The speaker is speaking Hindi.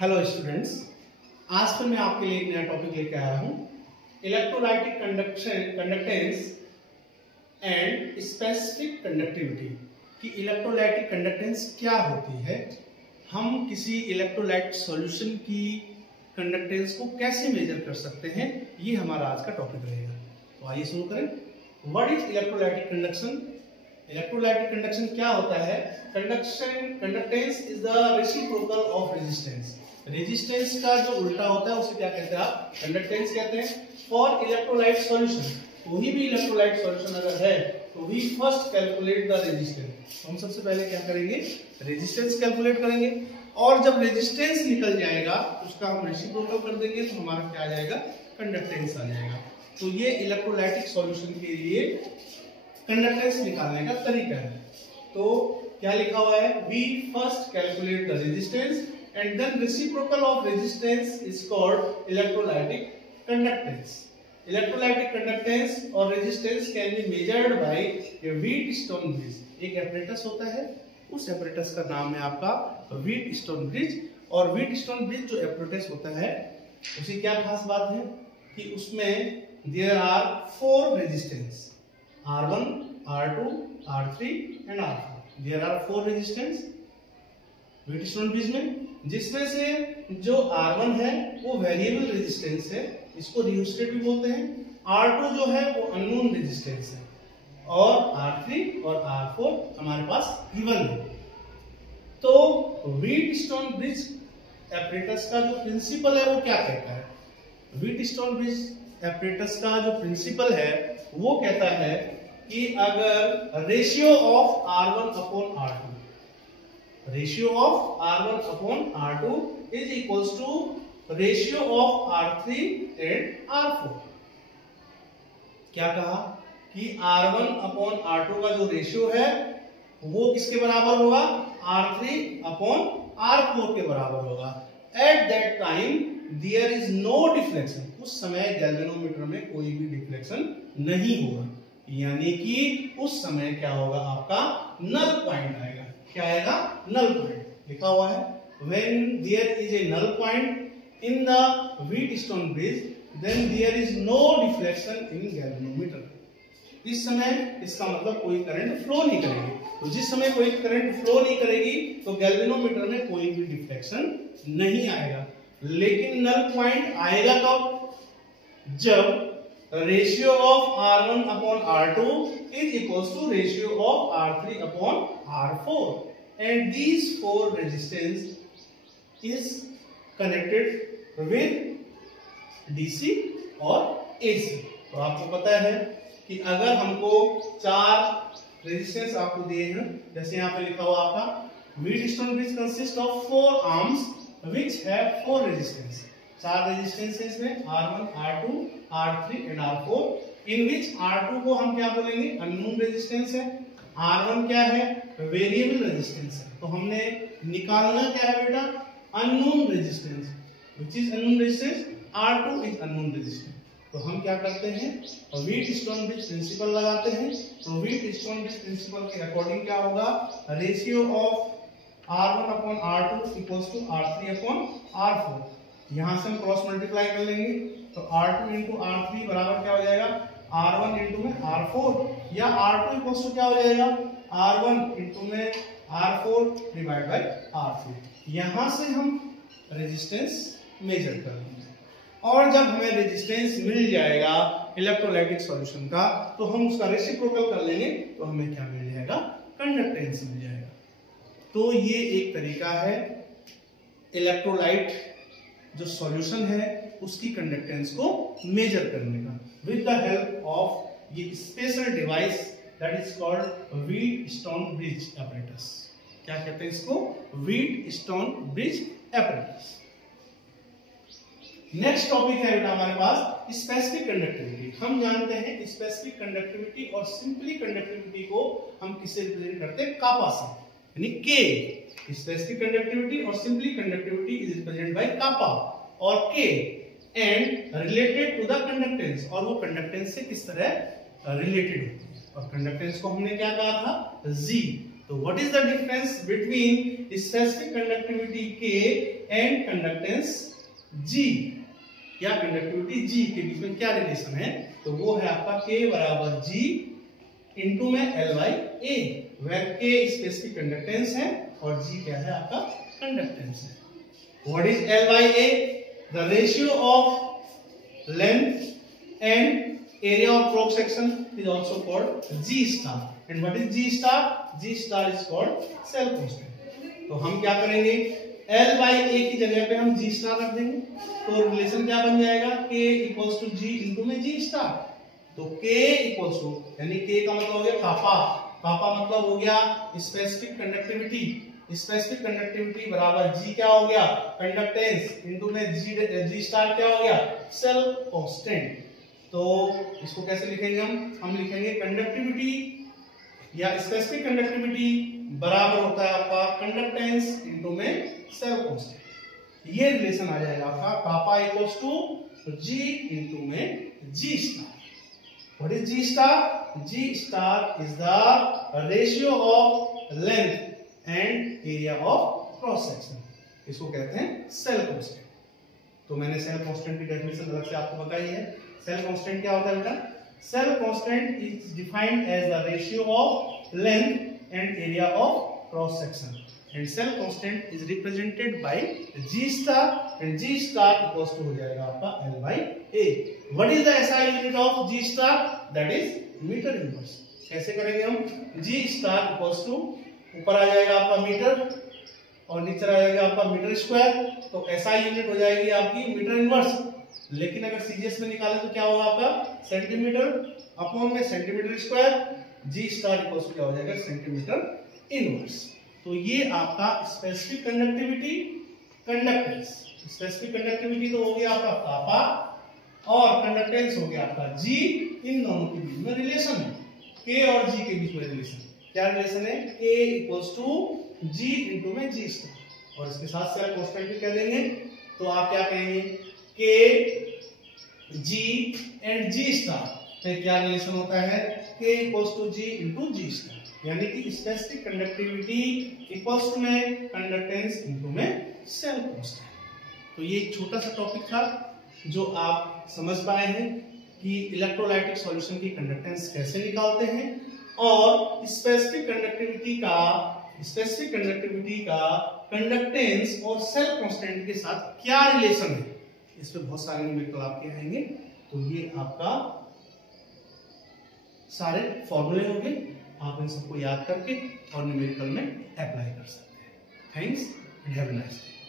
हेलो स्टूडेंट्स, आज फिर मैं आपके लिए एक नया टॉपिक लेकर आया हूं, electrolytic conductance and specific conductivity. कि इलेक्ट्रोलाइटिक कंडक्टेंस क्या होती है, हम किसी इलेक्ट्रोलाइट सॉल्यूशन की कंडक्टेंस को कैसे मेजर कर सकते हैं, ये हमारा आज का टॉपिक रहेगा। तो आइए शुरू करें। What is electrolytic conduction? Electrolytic conduction क्या होता है? Conductance is the reciprocal of resistance. Resistance का जो उल्टा होता है उसे क्या कहते हैं आप? कंडक्टेंस कहते हैं। फॉर इलेक्ट्रोलाइट सॉल्यूशन, कोई भी इलेक्ट्रोलाइट सॉल्यूशन अगर है तो we first calculate the resistance. हम सबसे पहले क्या करेंगे? रेजिस्टेंस कैलकुलेट करेंगे, और जब रेजिस्टेंस निकल जाएगा उसका हम रेसिप्रोकल कर देंगे तो हमारा क्या आ जाएगा? कंडक्टेंस आ जाएगा। तो ये इलेक्ट्रोलाइटिक सॉल्यूशन के लिए कंडक्टेंस निकालने का तरीका है। तो क्या लिखा हुआ है? We first calculate the resistance and then reciprocal of resistance is called electrolytic conductance. Electrolytic conductance or resistance can be measured by a Wheatstone bridge. एक apparatus होता है, उस apparatus का नाम है आपका Wheatstone bridge। और Wheatstone bridge जो apparatus होता है उसी क्या खास बात है कि उसमें there are 4 resistance, R1, R2, R3 and R4. There are 4 resistance Wheatstone bridge में, जिसमें से जो R1 है वो वेरिएबल रेजिस्टेंस है, इसको रियोस्टेट भी बोलते हैं। R2 जो है वो अननोन रेजिस्टेंस है, और R3 और R4 हमारे पास गिवन है। तो व्हीटस्टोन ब्रिज एपरेटस का जो प्रिंसिपल है वो क्या कहता है? व्हीटस्टोन ब्रिज एपरेटस का जो प्रिंसिपल है वो कहता है कि अगर ratio of R1 upon R2, ratio of R1 upon R2 is equals to ratio of R3 and R4। क्या कहा कि R1 अपॉन R2 का जो रेशियो है वो किसके बराबर होगा? R3 अपॉन R4 के बराबर होगा। At that time there is no deflection. उस समय गैल्वेनोमीटर में कोई भी डिफ्लेक्शन नहीं होगा, यानी कि उस समय क्या होगा? आपका नल पॉइंट आएगा। क्या आएगा? नल पॉइंट लिखा हुआ है। When there is a null point in the Wheatstone bridge, then there is no deflection in galvanometer. इस समय इसका मतलब कोई करंट फ्लो नहीं करेगी। तो जिस समय कोई करंट फ्लो नहीं करेगी तो गैल्वेनोमीटर में कोई भी डिफ्लेक्शन नहीं आएगा। लेकिन नल पॉइंट आएगा कब? जब ratio of R1 upon R2 is equals to ratio of R3 upon R4, and these 4 resistance is connected with DC और AC। तो आपको पता है कि अगर हमको 4 रेजिस्टेंस आपको दिए हैं, जैसे यहाँ पे लिखा हुआ आपका Wheatstone bridge consists of 4 arms which have 4 resistance। 4 resistance है इसमें, R1, R2, R3 and R4, in which R2 को हम क्या बोलेंगे? अननोन रेजिस्टेंस है। R1 क्या है? वेरिएबल रेजिस्टेंस है। तो हमने निकालना क्या है बेटा? Unknown resistance. Which is unknown resistance? R2 is unknown resistance. तो हम क्या करते हैं? व्हीटस्टोन ब्रिज प्रिंसिपल लगाते हैं। तो व्हीटस्टोन ब्रिज प्रिंसिपल के अकॉर्डिंग क्या होगा? Ratio of R1 upon R2 equals to R3 upon R4। यहां से हम क्रॉस मल्टीप्लाई कर लेंगे तो R2 इंटू R3 बराबर क्या हो जाएगा? R1 इंटू में R4, या R2 इक्वल्स टू क्या हो जाएगा? R1 इंटू में R4 डिवाइड बाय R3। यहां से हम रेजिस्टेंस मेजर कर लेंगे, और जब हमें रेजिस्टेंस मिल जाएगा इलेक्ट्रोलाइटिक सॉल्यूशन का तो हम उसका रेसिप्रोकल कर लेंगे तो हमें क्या मिल जाएगा? कंडक्टेंस मिल जाएगा। तो ये एक तरीका है इलेक्ट्रोलाइट जो सॉल्यूशन है उसकी कंडक्टेंस को मेजर करने का, विद द हेल्प ऑफ ये special device that is called Wheatstone bridge apparatus. क्या कहते हैं इसको? Wheatstone bridge apparatus. Next topic है बेटा हमारे पास स्पेसिफिक कंडक्टिविटी। हम जानते हैं स्पेसिफिक कंडक्टिविटी और सिंपली कंडक्टिविटी को हम किससे रिप्रेजेंट करते हैं? कापा से, यानी के। स्पेसिफिक कंडक्टिविटी और simply conductivity is represented by kappa और K, and related to the conductance, और वो कंडक्टेंस से किस तरह रिलेटेड होती है। और कंडक्टेंस को हमने क्या कहा था? जी। तो what is the difference between specific conductivity K and conductance G, या कंडक्टिविटी G के बीच में क्या रिलेशन है? तो वो है आपका K बराबर G इंटू में L by A, where K specific conductance है और G क्या है आपका कंडक्टेंस है। What is L by A? The ratio of length and area of cross section is also called G star, and what is G star? G star is called cell constant. तो हम क्या करेंगे, L by A की जगह पे हम G star रख देंगे, तो रिलेशन क्या बन जाएगा, K equals to G into में G star। तो K equals to, यानी K का मतलब हो गया कापा, कापा मतलब हो गया स्पेसिफिक कंडक्टिविटी, स्पेसिफिक कंडक्टिविटी बराबर G क्या हो गया, कंडक्टेंस इंटू में G स्टार क्या हो गया, सेल कांस्टेंट। तो इसको कैसे लिखेंगे हम लिखेंगे कंडक्टिविटी या स्पेसिफिक कंडक्टिविटी बराबर होता है आपका कंडक्टेंस इनटू में सेल कांस्टेंट। ये रिलेशन आ जाएगा आपका कापा इक्वल्स टू G इनटू में G star. What is G star? G star is the ratio of length and area of cross section, इसको कहते हैं सेल कांस्टेंट। तो मैंने सेल कांस्टेंट की डेफिनेशन अलग से आपको बताई है। सेल कांस्टेंट क्या होता है बेटा? Cell constant is defined as the ratio of length and area of cross section, and cell constant is represented by G star, and G star equals to हो जाएगा आपका L by A। What is the SI unit of G star? That is metre inverse. कैसे करेंगे हम? G स्टार इक्वल्स टू ऊपर आ जाएगा आपका मीटर और नीचे आ जाएगा आपका मीटर स्क्वायर, तो SI यूनिट हो जाएगी आपकी मीटर इनवर्स। लेकिन अगर सीजीएस में निकाले तो क्या होगा आपका, सेंटीमीटर अपॉन में centimetre square, G star equals to क्या हो जाएगा, सेंटीमीटर इनवर्स। तो ये आपका specific conductivity, conductance. Specific conductivity तो हो गया आपका कापा और कंडक्टेंस हो गया आपका G, इन दोनों के बीच में रिलेशन है, K और G के बीच में रिलेशन। क्या रिलेशन है? K equals to G into में G स्टार, और इसके साथ सेल कांस्टेंट भी कह देंगे। तो आप क्या कहेंगे, K G and G star में क्या रिलेशन होता है, K equals to G into G star, यानी कि स्पेसिफिक कंडक्टिविटी इक्वल्स टू में कंडक्टेंस इंटू में सेल कांस्टेंट। तो ये एक छोटा सा टॉपिक था जो आप समझ पाए हैं कि इलेक्ट्रोलाइटिक सॉल्यूशन की कंडक्टेंस कैसे निकालते हैं और स्पेसिफिक कंडक्टिविटी का कंडक्टेंस और सेल कांस्टेंट के साथ क्या रिलेशन है। इस पे बहुत सारे न्यूमेरिकल आपके आएंगे, तो ये आपका सारे फॉर्मूले होंगे, आप इन सबको याद करके और न्यूमेरिकल में अप्लाई कर सकते हैं। Thanks and have a nice day.